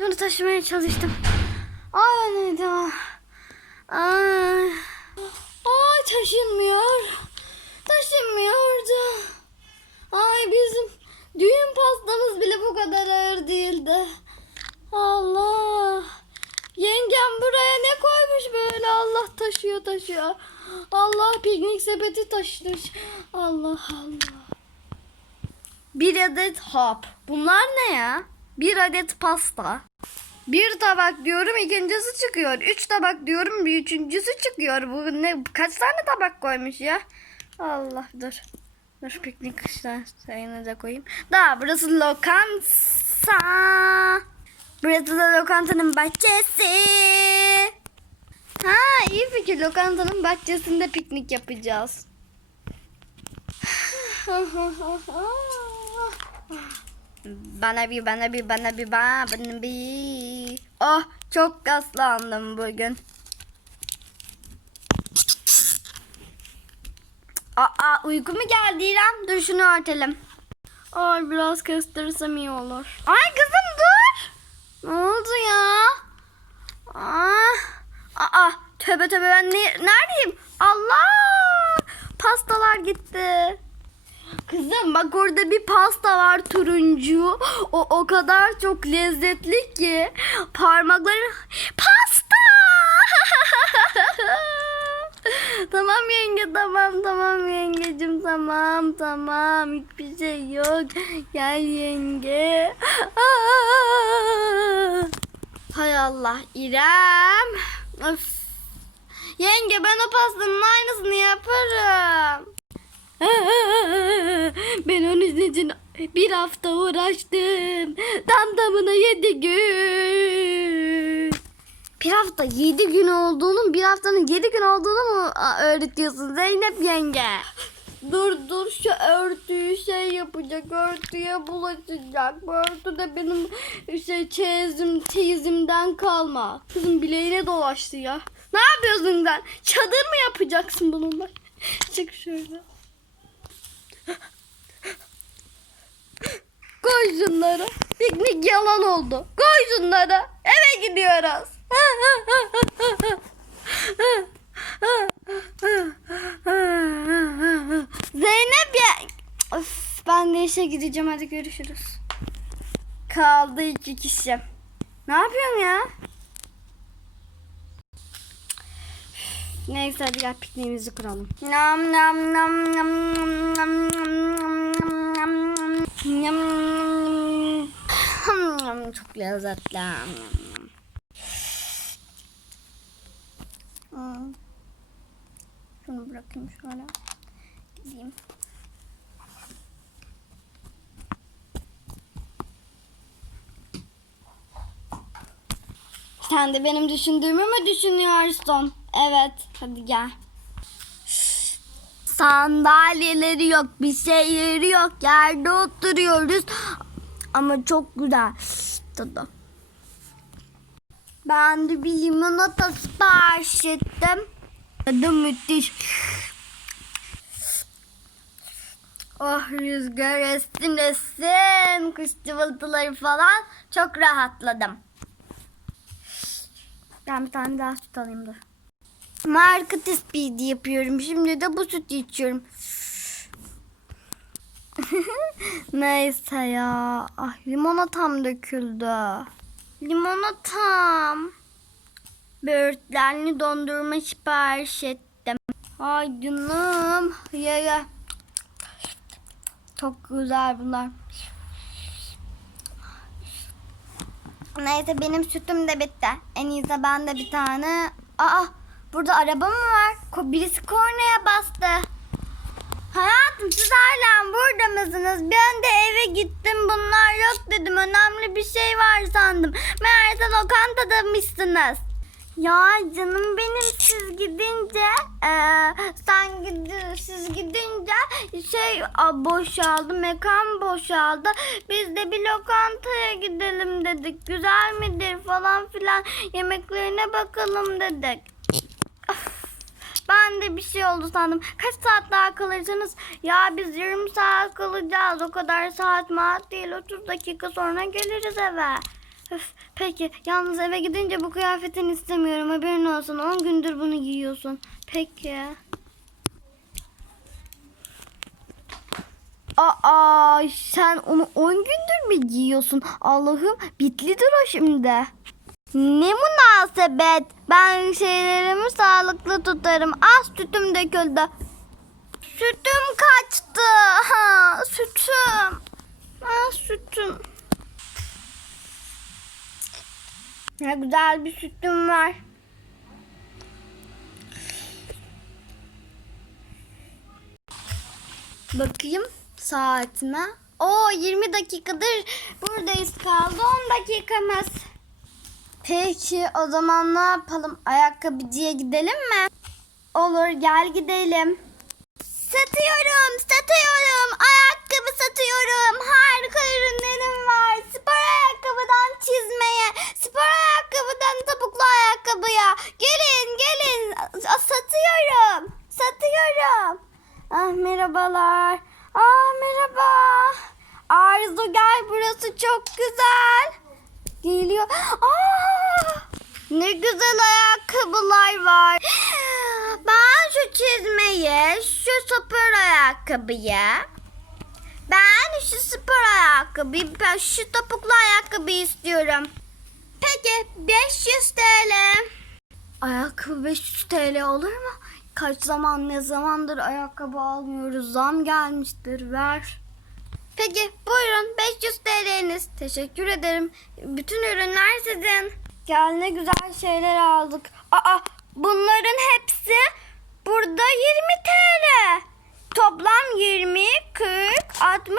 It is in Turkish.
bunu taşımaya çalıştım. Ay neydi o? Ay. Ay taşınmıyor. Taşınmıyordu. Ay bizim düğün pastamız bile bu kadar ağır değildi. Allah. Yengem buraya ne koymuş böyle Allah taşıyor taşıyor. Allah piknik sepeti taşımış. Allah Allah. Bir adet hap. Bunlar ne ya? Bir adet pasta. Bir tabak diyorum ikincisi çıkıyor. Üç tabak diyorum bir üçüncüsü çıkıyor. Bu ne? Kaç tane tabak koymuş ya? Allah dur. Dur piknik kışlar sayını da koyayım. Daha burası lokanta. Burası da lokantanın bahçesi. Ha iyi fikir lokantanın bahçesinde piknik yapacağız. Bana bir bana bir bana bir bana bir. Oh çok kaslandım bugün. Aa uyku mu geldi İrem? Dur şunu örtelim. Ay biraz kestirsem iyi olur. Ay kızım dur. Ne oldu ya? Aa, aa tövbe tövbe ben ne, neredeyim? Allah! Pastalar gitti. Kızım bak orada bir pasta var turuncu. O o kadar çok lezzetli ki parmakların pasta. tamam yenge tamam tamam yengecim tamam tamam hiçbir şey yok. Gel yenge. Hay Allah İrem. Öf. Yenge ben o pastanın aynısını yaparım. Ben onun için bir hafta uğraştım. Tam tamına yedi gün. Bir hafta yedi gün olduğunu, bir haftanın yedi gün olduğunu mu öğretiyorsun Zeynep yenge? Dur dur şu örtüyü şey yapacak, örtüye bulaşacak. Bu örtü de benim şey çeyizim, teyzimden kalma. Kızım bileğine dolaştı ya. Ne yapıyorsun sen? Çadır mı yapacaksın bununla? Çık şöyle. Koy şunları. Piknik yalan oldu. Koy şunları. Eve gidiyoruz. Zeynep ya. Of, ben de işe gideceğim. Hadi görüşürüz. Kaldı iki kişi. Ne yapıyorsun ya? Neyse hadi gel pikniğimizi kuralım. Nam nam nam nam nam nam nam nam nam Çok lezzetli. Şunu bırakayım şöyle. Gideyim. Sen de benim düşündüğümü mü düşünüyorsun? Evet. Hadi gel. Sandalyeleri yok, bir şeyleri yok. Yerde oturuyoruz. Ama çok güzel tadı. Ben de bir limonata sipariş ettim. Tadı müthiş. Oh rüzgar essin essin. Kuş cıvıltıları falan. Çok rahatladım. Ben bir tane daha süt alayım dur. Marka tespiti yapıyorum. Şimdi de bu sütü içiyorum. Neyse ya. Ah limonatam döküldü. Limonatam. Böğürtlenli dondurma sipariş ettim. Ay canım. Ye ye. Çok güzel bunlar. Neyse benim sütüm de bitti. En iyisi ben de bir tane. Aa burada araba mı var? Birisi kornaya bastı. Hayatım siz hala burada mısınız? Ben de eve gittim bunlar yok dedim. Önemli bir şey var sandım. Meğerse lokantada Ya canım benim siz gidince eee, sen gidi, siz gidince şey boşaldı mekan boşaldı. Biz de bir lokantaya gidelim dedik. Güzel midir falan filan. Yemeklerine bakalım dedik. Ben de bir şey oldu sandım. Kaç saat daha kalırsınız? Ya biz yarım saat kalacağız. O kadar saat maat değil. 30 dakika sonra geliriz eve. Öf, peki. Yalnız eve gidince bu kıyafetini istemiyorum. Haberin olsun. 10 gündür bunu giyiyorsun. Peki. Aa sen onu 10 gündür mü giyiyorsun? Allah'ım bitlidir o şimdi. Ne münasebet. Ben şeylerimi sağlıklı tutarım. Az sütüm döküldü. Sütüm kaçtı. Ha, sütüm. Ha, sütüm. Ne güzel bir sütüm var. Bakayım saatime. O 20 dakikadır buradayız kaldı 10 dakikamız. Peki o zaman ne yapalım? Ayakkabıcıya gidelim mi? Olur gel gidelim. Satıyorum, satıyorum. Ayakkabı satıyorum. Harika ürünlerim var. Spor ayakkabıdan çizmeye, spor ayakkabıdan topuklu ayakkabıya. Gelin, gelin. A- Satıyorum. Satıyorum. Ah merhabalar. Ah merhaba. Gel burası çok güzel. Geliyor. Aa! Ne güzel ayakkabılar var. Ben şu çizmeyi, şu spor ayakkabıyı, ben şu spor ayakkabıyı, ben şu topuklu ayakkabıyı istiyorum. Peki 500 TL. Ayakkabı 500 TL olur mu? Kaç zaman ne zamandır ayakkabı almıyoruz. Zam gelmiştir ver. Peki buyurun 500 TL'niz. Teşekkür ederim. Bütün ürünler sizin. Gel ne güzel şeyler aldık. Aa bunların hepsi burada 20 TL. Toplam 20, 40, 60,